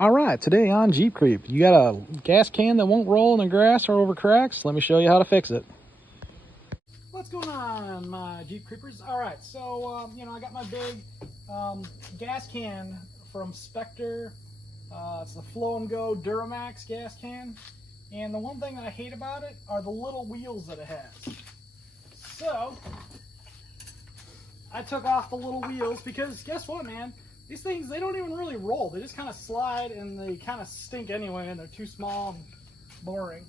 All right, today on Jeep Creep, you got a gas can that won't roll in the grass or over cracks. Let me show you how to fix it. What's going on, my Jeep Creepers? All right, so, I got my big gas can from Spector. It's the Flow and Go Duramax gas can. And the one thing that I hate about it are the little wheels that it has. So, I took off the little wheels because guess what, man? These things, they don't even really roll. They just kind of slide and they kind of stink anyway, and they're too small and boring.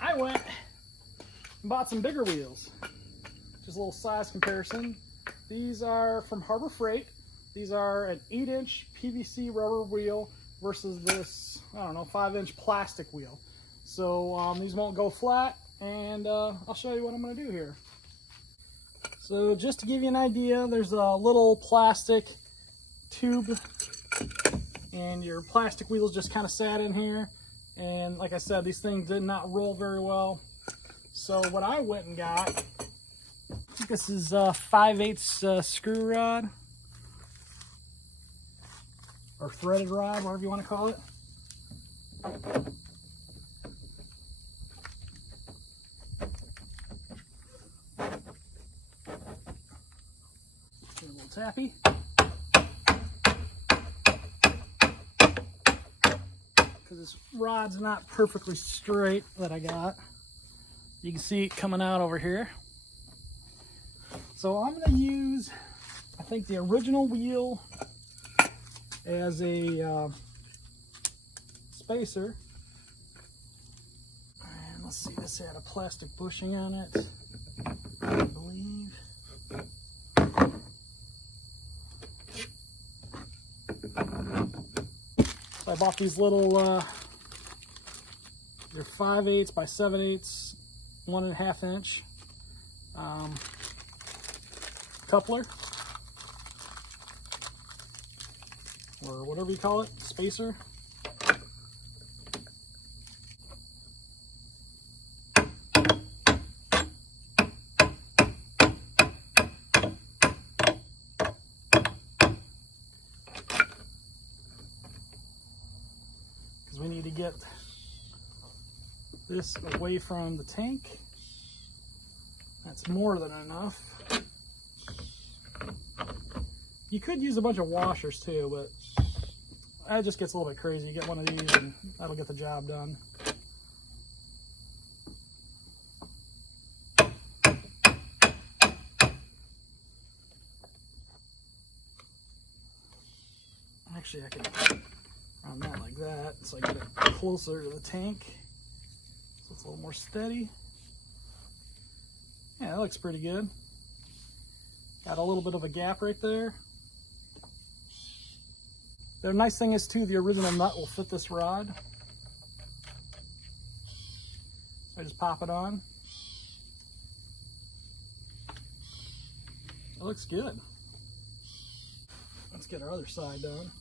I went and bought some bigger wheels. Just a little size comparison. These are from Harbor Freight. These are an 8-inch PVC rubber wheel versus this, 5-inch plastic wheel. So these won't go flat, and I'll show you what I'm going to do here. So just to give you an idea, there's a little plastic tube and your plastic wheels just kind of sat in here. And like I said, these things did not roll very well. So what I went and got, I think this is a 5/8 screw rod or threaded rod, whatever you want to call it. A little tappy. Because this rod's not perfectly straight that I got. You can see it coming out over here. So I'm going to use, I think, the original wheel as a spacer. And let's see, this had a plastic bushing on it, I believe. So I bought these little, they're 5/8 by 7/8, 1.5 inch coupler, or whatever you call it, spacer. We need to get this away from the tank. That's more than enough. You could use a bunch of washers too, but that just gets a little bit crazy. You get one of these and that'll get the job done. Actually, I could run that like that, so I get it closer to the tank, so it's a little more steady. Yeah, that looks pretty good. Got a little bit of a gap right there. The nice thing is too, the original nut will fit this rod. So I just pop it on. It looks good. Let's get our other side done.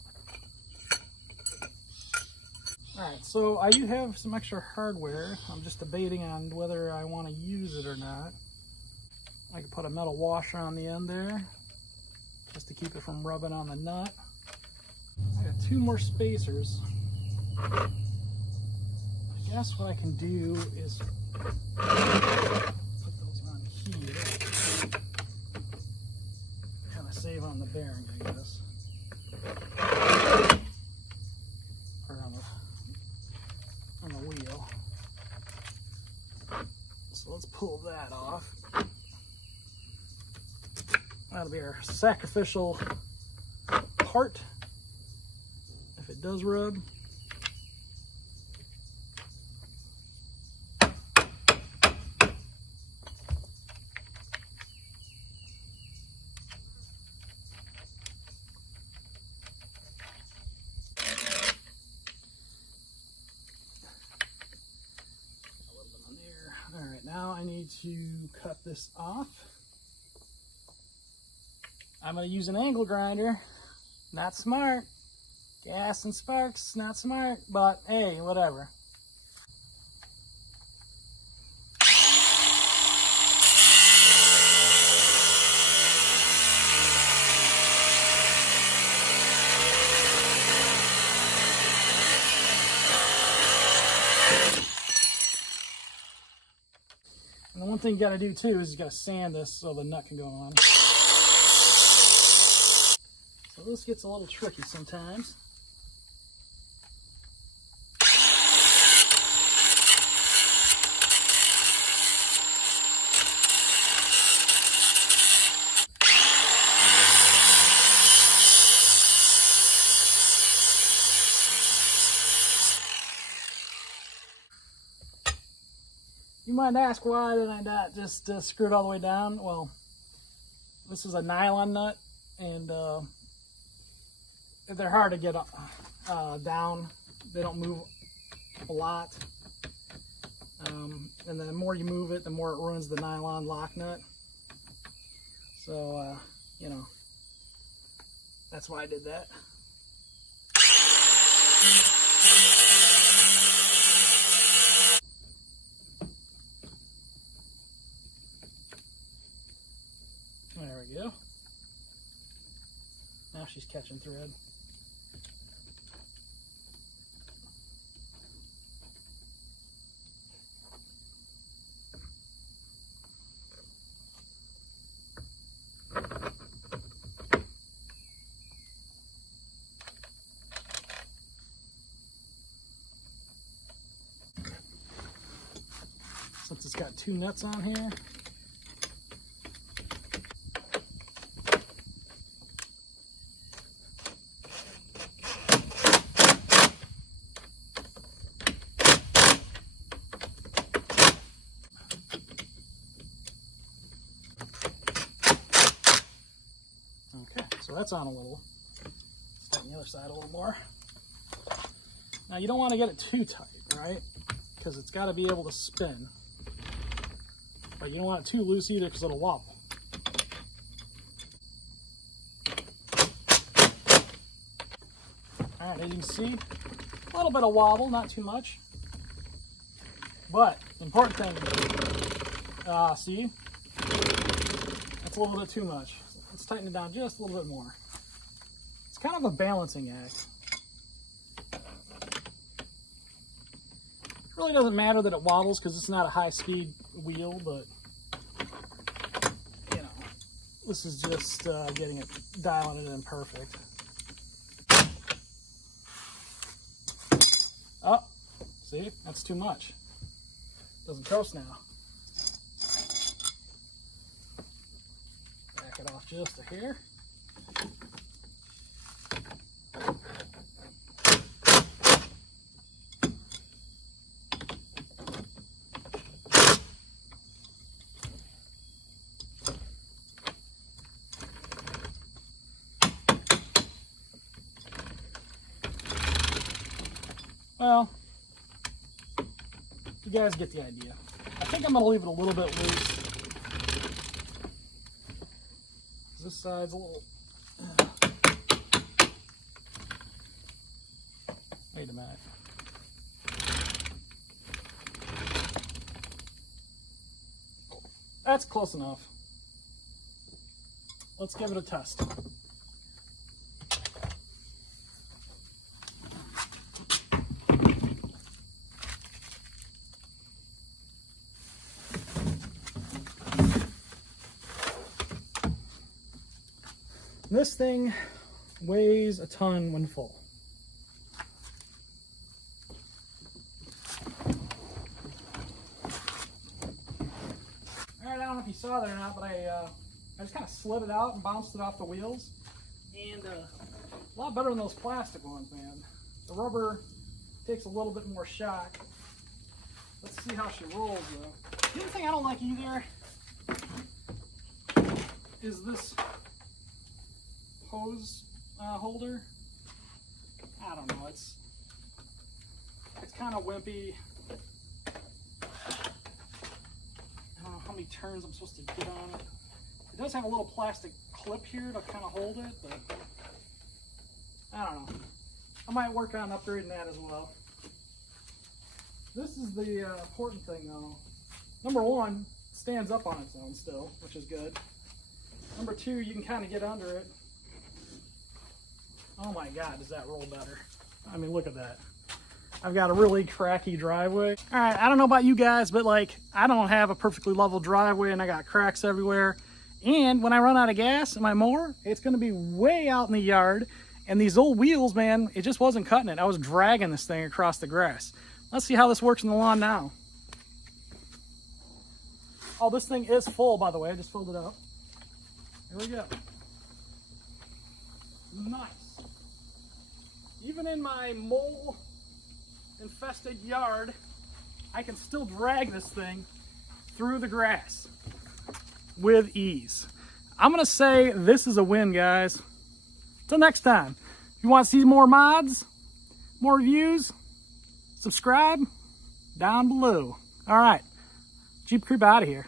Alright, so I do have some extra hardware. I'm just debating on whether I want to use it or not. I could put a metal washer on the end there, just to keep it from rubbing on the nut. I got 2 more spacers. I guess what I can do is put those on here. Kind of save on the bearing, I guess. On the wheel. So let's pull that off. That'll be our sacrificial part if it does rub. Alright, now I need to cut this off. I'm going to use an angle grinder. Not smart. Gas and sparks, not smart, but hey, whatever. One thing you got to do too is you got to sand this so the nut can go on. So this gets a little tricky sometimes. You might ask, why did I not just screw it all the way down? Well, this is a nylon nut, and they're hard to get down. They don't move a lot. And the more you move it, the more it ruins the nylon lock nut. So, you know, that's why I did that. There we go. Now she's catching thread. Since it's got two nuts on here, so that's on a little. Let's tighten the other side a little more. Now you don't want to get it too tight, right? Because it's got to be able to spin. But you don't want it too loose either because it'll wobble. Alright, as you can see, a little bit of wobble, not too much. But, the important thing, see? That's a little bit too much. Let's tighten it down just a little bit more. It's kind of a balancing act. It really doesn't matter that it wobbles because it's not a high-speed wheel, but you know, this is just getting it, dialing it in perfect. Oh, see, that's too much. Doesn't coast now. Back it off just a hair. Well, you guys get the idea. I think I'm going to leave it a little bit loose. This side's a little... Wait a minute. That's close enough. Let's give it a test. This thing weighs a ton when full. Alright, I don't know if you saw that or not, but I just kind of slid it out and bounced it off the wheels. And a lot better than those plastic ones, man. The rubber takes a little bit more shock. Let's see how she rolls, though. The other thing I don't like either is this hose holder. I don't know, it's kind of wimpy. I don't know how many turns I'm supposed to get on it. It does have a little plastic clip here to kind of hold it, but I don't know. I might work on upgrading that as well. This is the important thing though. Number one, it stands up on its own still, which is good. Number two, you can kind of get under it. Oh my God, does that roll better? I mean, look at that. I've got a really cracky driveway. All right, I don't know about you guys, but like, I don't have a perfectly level driveway and I got cracks everywhere. And when I run out of gas in my mower, it's gonna be way out in the yard. And these old wheels, man, it just wasn't cutting it. I was dragging this thing across the grass. Let's see how this works in the lawn now. Oh, this thing is full, by the way. I just filled it up. Here we go. Nice. Even in my mole-infested yard, I can still drag this thing through the grass with ease. I'm gonna say this is a win, guys. Till next time. If you want to see more mods, more reviews, subscribe down below. All right, Jeep Creep out of here.